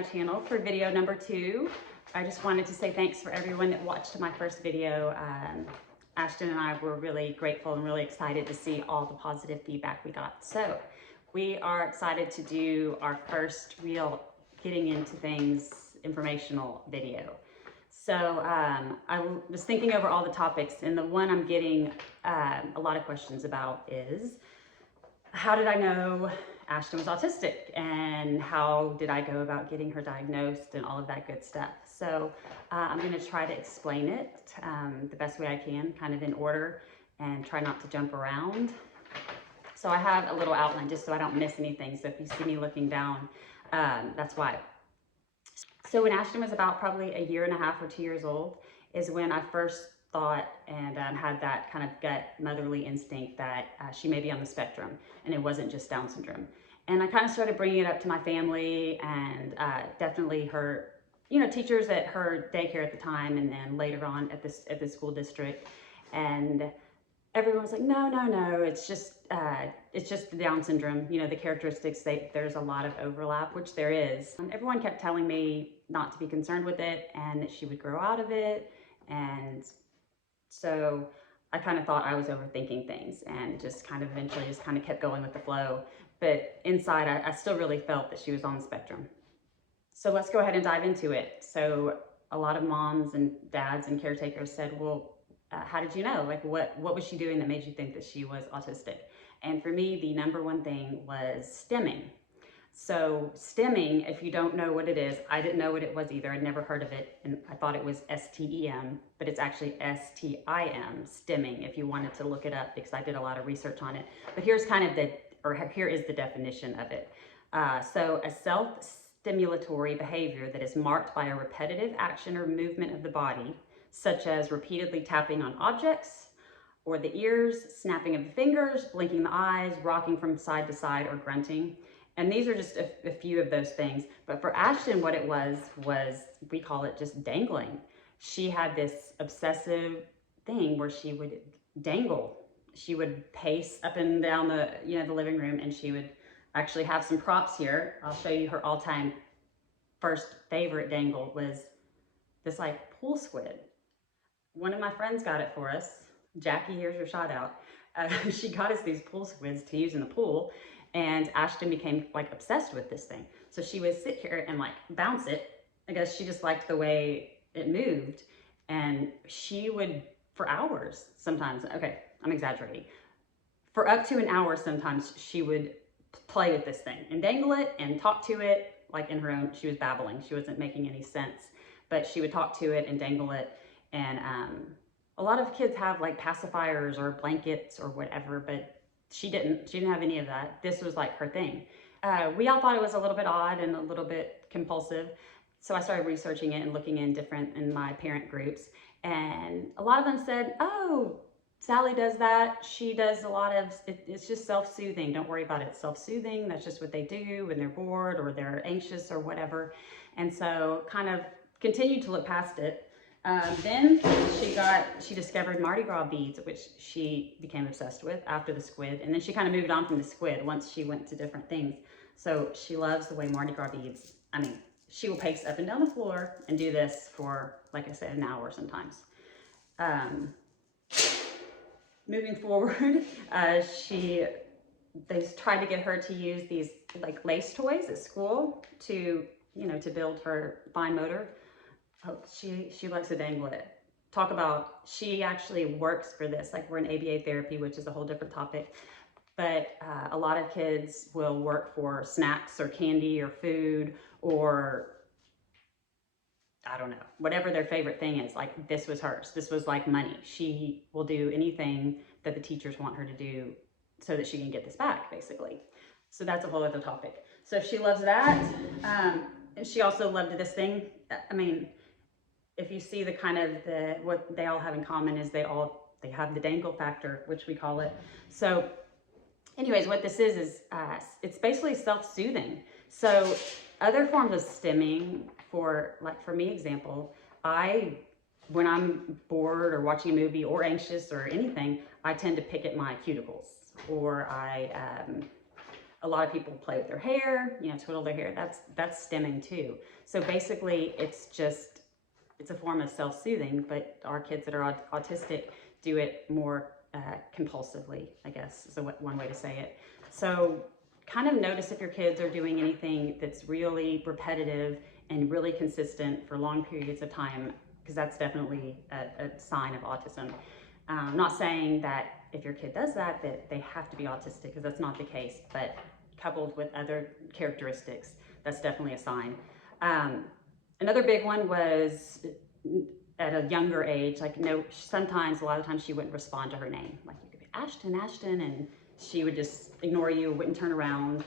my channel for video number 2. I just wanted to say thanks for everyone that watched my first video. Ashtyn and I were really grateful and really excited to see all the positive feedback we got. So we are excited to do our first real getting into things informational video. So I was thinking over all the topics, and the one I'm getting a lot of questions about is, how did I know Ashtyn was autistic, and how did I go about getting her diagnosed and all of that good stuff? So I'm going to try to explain it the best way I can, kind of in order, and try not to jump around. So I have a little outline just so I don't miss anything. So if you see me looking down, that's why. So when Ashtyn was about probably 1.5 years or 2 years old is when I first thought and had that kind of gut motherly instinct that she may be on the spectrum and it wasn't just Down syndrome. And I kind of started bringing it up to my family and definitely her, teachers at her daycare at the time, and then later on at the school district. And everyone was like, no, it's just the Down syndrome. The characteristics, there's a lot of overlap, which there is. Everyone kept telling me not to be concerned with it and that she would grow out of it. And so I kind of thought I was overthinking things and just kind of eventually just kind of kept going with the flow. But inside, I still really felt that she was on the spectrum. So let's go ahead and dive into it. So a lot of moms and dads and caretakers said, well, how did you know? Like, what was she doing that made you think that she was autistic? And for me, the number one thing was stimming. So stimming, if you don't know what it is, I didn't know what it was either. I'd never heard of it, and I thought it was STEM, but it's actually STIM, stimming, if you wanted to look it up, because I did a lot of research on it. But here's kind of here is the definition of it. So a self-stimulatory behavior that is marked by a repetitive action or movement of the body, such as repeatedly tapping on objects, or the ears, snapping of the fingers, blinking the eyes, rocking from side to side, or grunting. And these are just a few of those things. But for Ashtyn, what it was we call it just dangling. She had this obsessive thing where she would dangle. She would pace up and down the living room, and she would actually have some props here. I'll show you her all-time first favorite dangle was this like pool squid. One of my friends got it for us. Jackie, here's your shout out. She got us these pool squids to use in the pool, and Ashtyn became like obsessed with this thing. So she would sit here and like bounce it. I guess she just liked the way it moved, and she would, for hours sometimes, okay, I'm exaggerating, for up to an hour sometimes, she would play with this thing and dangle it and talk to it like in her own, she was babbling, she wasn't making any sense, but she would talk to it and dangle it. And a lot of kids have like pacifiers or blankets or whatever, but she didn't have any of that. This was like her thing. We all thought it was a little bit odd and a little bit compulsive. So I started researching it and looking in my parent groups. And a lot of them said, oh, Sally does that. She does a lot of, it's just self-soothing. Don't worry about it. It's self-soothing. That's just what they do when they're bored or they're anxious or whatever. And so kind of continued to look past it. Then she discovered Mardi Gras beads, which she became obsessed with after the squid. And then she kind of moved on from the squid once she went to different things. So she loves the way Mardi Gras beads, she will pace up and down the floor and do this for, like I said, an hour sometimes. Moving forward, they tried to get her to use these like lace toys at school to build her fine motor. Oh, she likes to dangle it. Talk about, she actually works for this. Like, we're in ABA therapy, which is a whole different topic. But a lot of kids will work for snacks or candy or food or, I don't know, whatever their favorite thing is. Like, this was hers. This was like money. She will do anything that the teachers want her to do so that she can get this back, basically. So that's a whole other topic. So if she loves that, and she also loved this thing. If you see the kind of what they all have in common is they have the dangle factor, which we call it. So anyways, what this is it's basically self-soothing. So other forms of stimming, for me example, when I'm bored or watching a movie or anxious or anything, I tend to pick at my cuticles, or A lot of people play with their hair, you know, twiddle their hair. That's stimming too. So basically, it's a form of self-soothing, but our kids that are autistic do it more compulsively, I guess is one way to say it. So kind of notice if your kids are doing anything that's really repetitive and really consistent for long periods of time, because that's definitely a sign of autism. I'm not saying that if your kid does that, that they have to be autistic, because that's not the case, but coupled with other characteristics, that's definitely a sign. Another big one was at a younger age, like sometimes, a lot of times she wouldn't respond to her name. Like you could be Ashtyn, Ashtyn, and she would just ignore you, wouldn't turn around.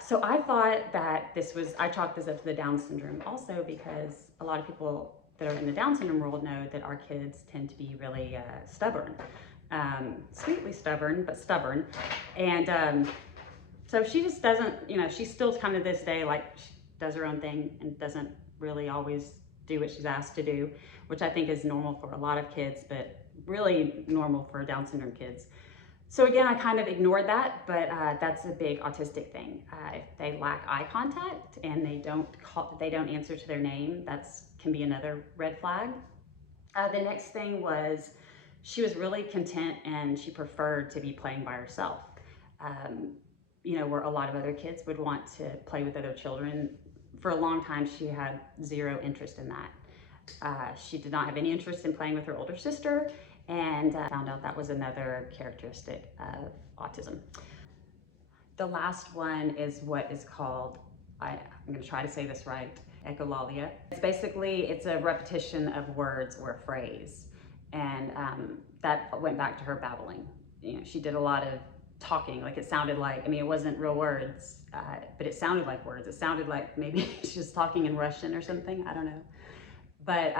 So I thought that I chalked this up to the Down syndrome also, because a lot of people that are in the Down syndrome world know that our kids tend to be really stubborn. Sweetly stubborn, but stubborn. And so she just doesn't, you know, she's still kind of this day, like she does her own thing and doesn't really always do what she's asked to do, which I think is normal for a lot of kids, but really normal for Down syndrome kids. So again, I kind of ignored that, but that's a big autistic thing. If they lack eye contact and they don't answer to their name, can be another red flag. The next thing was she was really content and she preferred to be playing by herself. You know, where a lot of other kids would want to play with other children. For a long time, she had zero interest in that. She did not have any interest in playing with her older sister, and found out that was another characteristic of autism. The last one is what is called, I'm going to try to say this right, Echolalia. It's a repetition of words or a phrase, and that went back to her babbling. You know, she did a lot of talking, like it sounded like, I mean, it wasn't real words, but it sounded like words. It sounded like maybe she was talking in Russian or something, I don't know. But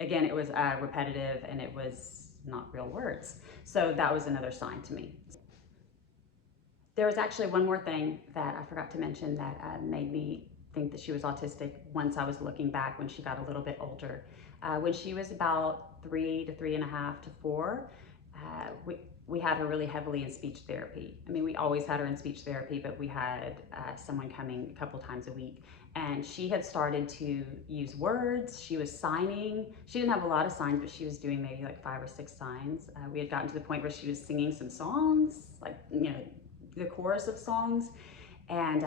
again, it was repetitive and it was not real words. So that was another sign to me. There was actually one more thing that I forgot to mention that made me think that she was autistic once I was looking back when she got a little bit older. When she was about 3 to 3.5 to 4, we had her really heavily in speech therapy. I mean, we always had her in speech therapy, but we had someone coming a couple times a week. And she had started to use words. She was signing. She didn't have a lot of signs, but she was doing maybe like 5 or 6 signs. We had gotten to the point where she was singing some songs, like, you know, the chorus of songs, and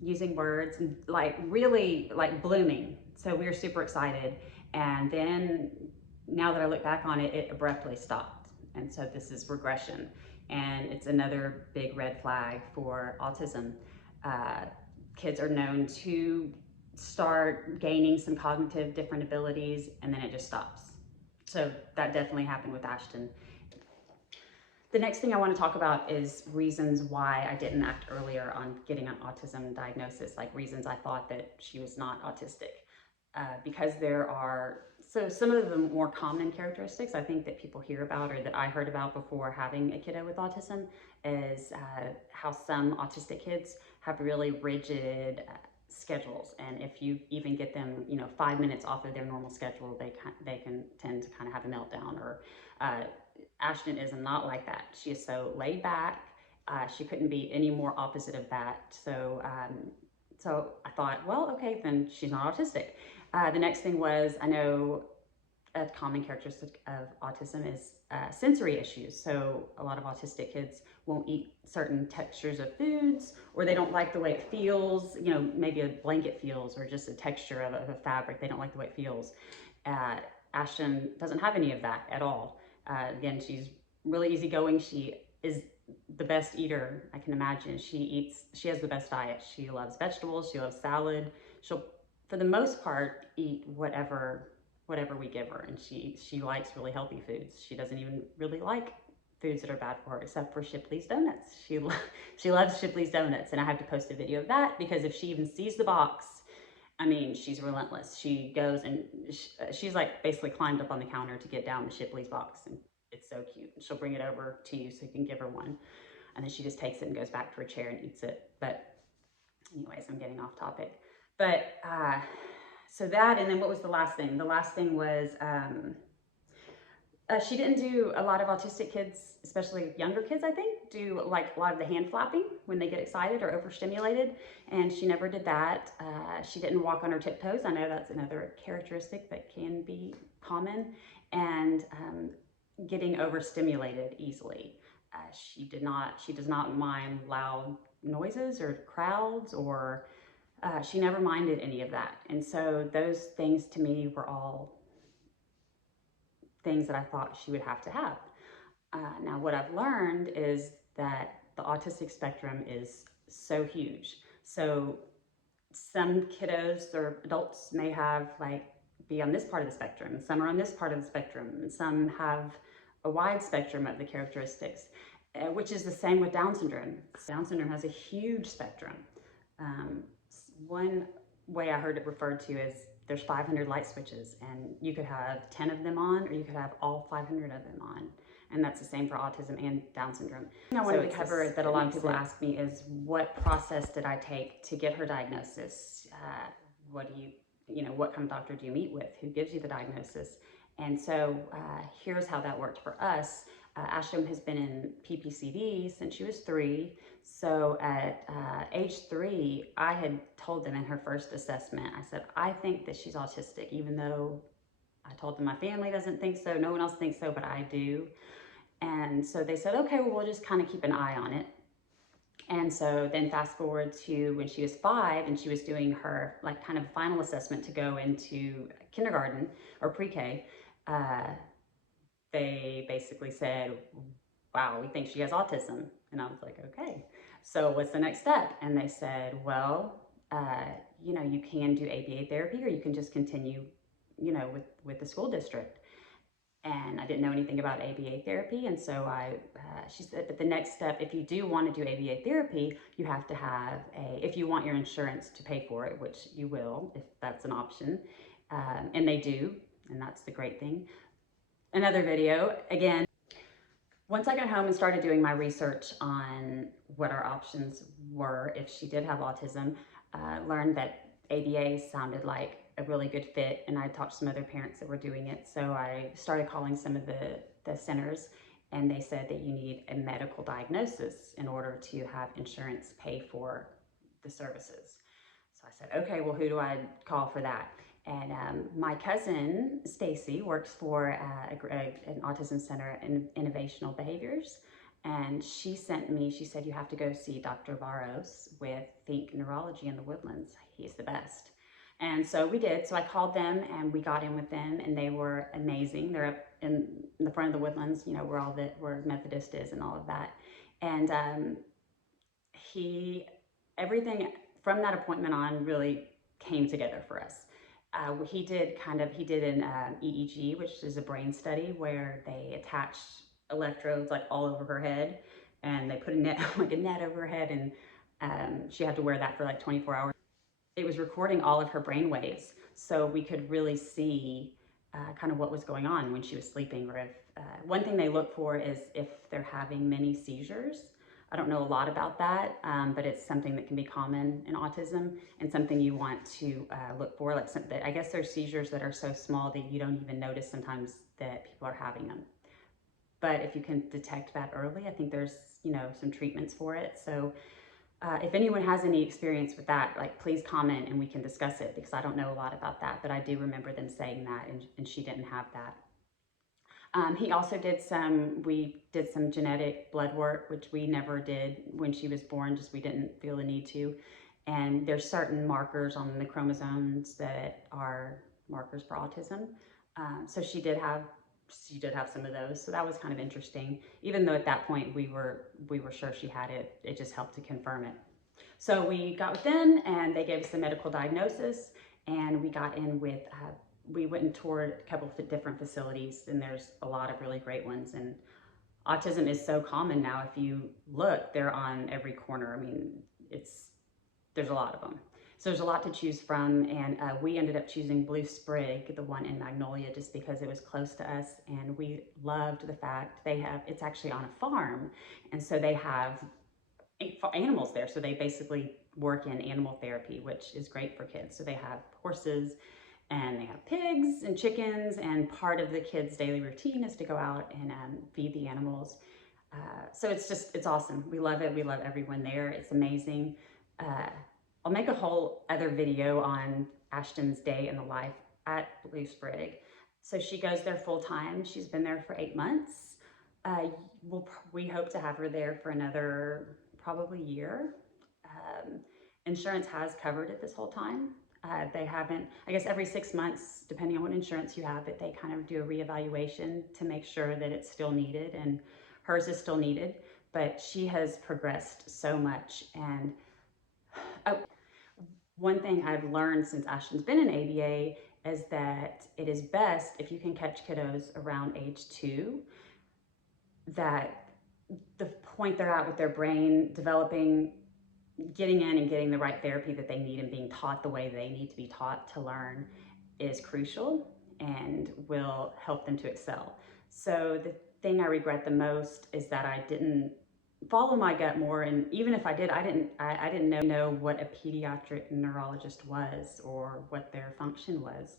using words, and like really like blooming. So we were super excited. And then now that I look back on it, it abruptly stopped. And so this is regression. And it's another big red flag for autism. Kids are known to start gaining some cognitive different abilities, and then it just stops. So that definitely happened with Ashtyn. The next thing I want to talk about is reasons why I didn't act earlier on getting an autism diagnosis, like reasons I thought that she was not autistic. Because there are, so some of the more common characteristics I think that people hear about, or that I heard about before having a kiddo with autism, is how some autistic kids have really rigid schedules. And if you even get them, you know, 5 minutes off of their normal schedule, they can tend to kind of have a meltdown. Or Ashtyn is not like that. She is so laid back. She couldn't be any more opposite of that. So I thought, well, okay, then she's not autistic. The next thing was, I know a common characteristic of autism is sensory issues. So a lot of autistic kids won't eat certain textures of foods, or they don't like the way it feels. You know, maybe a blanket feels, or just a texture of a fabric. They don't like the way it feels. Ashtyn doesn't have any of that at all. Again, she's really easygoing. She is the best eater I can imagine. She has the best diet. She loves vegetables. She loves salad. She'll, for the most part, eat whatever we give her, and she likes really healthy foods. She doesn't even really like foods that are bad for her, except for Shipley's donuts. She loves Shipley's donuts, and I have to post a video of that, because if she even sees the box, I mean, she's relentless. She goes and she's like basically climbed up on the counter to get down the Shipley's box, and it's so cute. And she'll bring it over to you so you can give her one, and then she just takes it and goes back to her chair and eats it. But anyways, I'm getting off topic. But so that, and then what was the last thing? The last thing was She didn't do a lot of autistic kids, especially younger kids, I think, do like a lot of the hand flapping when they get excited or overstimulated, and she never did that. She didn't walk on her tiptoes. I know that's another characteristic that can be common, and getting overstimulated easily. She does not mind loud noises or crowds, or she never minded any of that. And so those things to me were all things that I thought she would have to have. Now, what I've learned is that the autistic spectrum is so huge. So some kiddos or adults may have be on this part of the spectrum, some are on this part of the spectrum, and some have a wide spectrum of the characteristics, which is the same with Down syndrome. Down syndrome has a huge spectrum. One way I heard it referred to is there's 500 light switches, and you could have 10 of them on, or you could have all 500 of them on. And that's the same for autism and Down syndrome. I wanted to cover that a lot of people ask me is, what process did I take to get her diagnosis? What kind of doctor do you meet with? Who gives you the diagnosis? And so here's how that worked for us. Ashtyn has been in PPCD since she was 3. So at age 3, I had told them in her first assessment, I said, I think that she's autistic, even though I told them my family doesn't think so, no one else thinks so, but I do. And so they said, okay, well, we'll just kind of keep an eye on it. And so then fast forward to when she was 5 and she was doing her kind of final assessment to go into kindergarten or pre-K, they basically said, wow, we think she has autism. And I was like, okay, so what's the next step? And they said, well, you can do ABA therapy, or you can just continue, with the school district. And I didn't know anything about ABA therapy. And so she said that the next step, if you do want to do ABA therapy, you have to have if you want your insurance to pay for it, which you will, if that's an option. And they do, and that's the great thing. Another video, again, once I got home and started doing my research on what our options were if she did have autism, learned that ABA sounded like a really good fit, and I talked to some other parents that were doing it. So I started calling some of the centers, and they said that you need a medical diagnosis in order to have insurance pay for the services. So I said, okay, well, who do I call for that? And my cousin, Stacy, works for an autism center in innovational behaviors. And she said, you have to go see Dr. Barros with Think Neurology in the Woodlands. He's the best. And so we did. So I called them and we got in with them, and they were amazing. They're up in the front of the Woodlands, where Methodist is and all of that. And everything from that appointment on really came together for us. He did an EEG, which is a brain study where they attached electrodes all over her head, and they put a net over her head, and she had to wear that for 24 hours. It was recording all of her brain waves, so we could really see kind of what was going on when she was sleeping, or if one thing they look for is if they're having many seizures. I don't know a lot about that, but it's something that can be common in autism, and something you want to look for. I guess there's seizures that are so small that you don't even notice sometimes that people are having them. But if you can detect that early, I think there's some treatments for it. So if anyone has any experience with that, please comment and we can discuss it, because I don't know a lot about that, but I do remember them saying that, and she didn't have that. He also we did some genetic blood work, which we never did when she was born, just we didn't feel the need to. And there's certain markers on the chromosomes that are markers for autism. So she did have some of those. So that was kind of interesting. Even though at that point we were sure she had it, it just helped to confirm it. So we got with them and they gave us the medical diagnosis, and we got in with we went and toured a couple of different facilities, and there's a lot of really great ones. And autism is so common now. If you look, they're on every corner. I mean, there's a lot of them. So there's a lot to choose from, and we ended up choosing Blue Sprig, the one in Magnolia, just because it was close to us, and we loved the fact it's actually on a farm, and so they have animals there. So they basically work in animal therapy, which is great for kids. So they have horses, and they have pigs and chickens, and part of the kids' daily routine is to go out and feed the animals. So it's awesome. We love it. We love everyone there. It's amazing. I'll make a whole other video on Ashtyn's day in the life at Blue Sprig. So she goes there full time. She's been there for 8 months. We hope to have her there for another probably year. Insurance has covered it this whole time. They haven't, I guess every 6 months, depending on what insurance you have, but they kind of do a reevaluation to make sure that it's still needed, and hers is still needed, but she has progressed so much. And one thing I've learned since Ashtyn's been in ABA is that it is best if you can catch kiddos around age 2, that the point they're at with their brain developing, getting in and getting the right therapy that they need and being taught the way they need to be taught to learn is crucial and will help them to excel. So the thing I regret the most is that I didn't follow my gut more, and even if I did, I didn't know what a pediatric neurologist was or what their function was.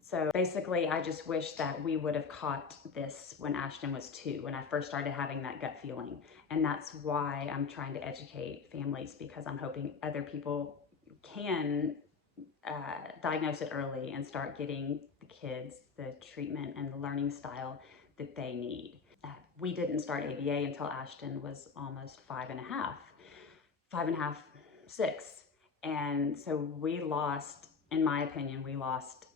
So basically, I just wish that we would have caught this when Ashtyn was 2, when I first started having that gut feeling. And that's why I'm trying to educate families, because I'm hoping other people can diagnose it early and start getting the kids the treatment and the learning style that they need. We didn't start ABA until Ashtyn was almost 5.5, 6. And so we lost, in my opinion, we lost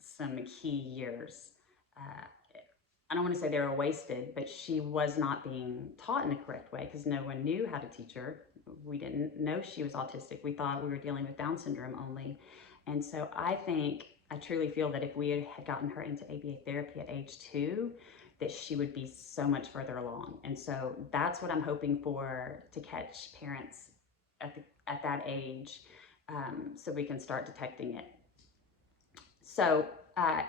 some key years. I don't want to say they were wasted, but she was not being taught in the correct way because no one knew how to teach her. We didn't know she was autistic. We thought we were dealing with Down syndrome only. And so I truly feel that if we had gotten her into ABA therapy at age 2, that she would be so much further along. And so that's what I'm hoping for, to catch parents at that age, so we can start detecting it. So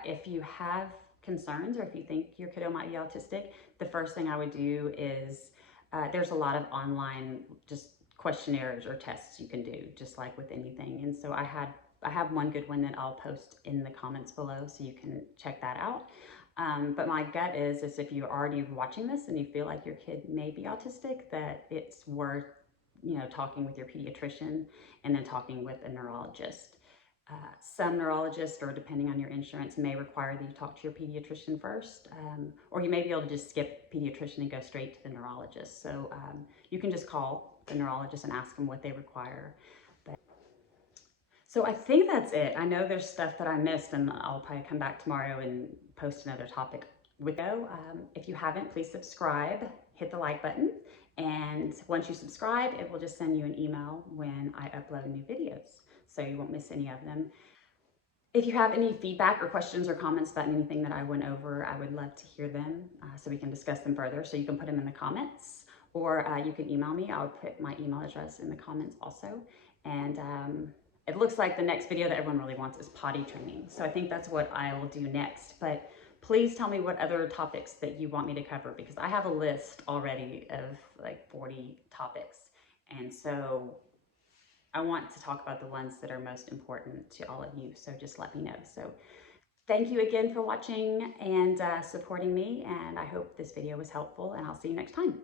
if you have concerns, or if you think your kiddo might be autistic, the first thing I would do is, there's a lot of online just questionnaires or tests you can do, just like with anything. And so I have one good one that I'll post in the comments below, so you can check that out. But my gut is if you're already watching this and you feel like your kid may be autistic, that it's worth, talking with your pediatrician and then talking with a neurologist. Some neurologists, or depending on your insurance, may require that you talk to your pediatrician first, or you may be able to just skip pediatrician and go straight to the neurologist. So you can just call the neurologist and ask them what they require. So I think that's it. I know there's stuff that I missed, and I'll probably come back tomorrow and post another topic with you. If you haven't, please subscribe, hit the like button, and once you subscribe, it will just send you an email when I upload new videos, so you won't miss any of them. If you have any feedback or questions or comments about anything that I went over, I would love to hear them, so we can discuss them further. So you can put them in the comments, or you can email me. I'll put my email address in the comments also. And it looks like the next video that everyone really wants is potty training. So I think that's what I will do next. But please tell me what other topics that you want me to cover, because I have a list already of like 40 topics. And so I want to talk about the ones that are most important to all of you. So just let me know. So thank you again for watching and supporting me. And I hope this video was helpful, and I'll see you next time.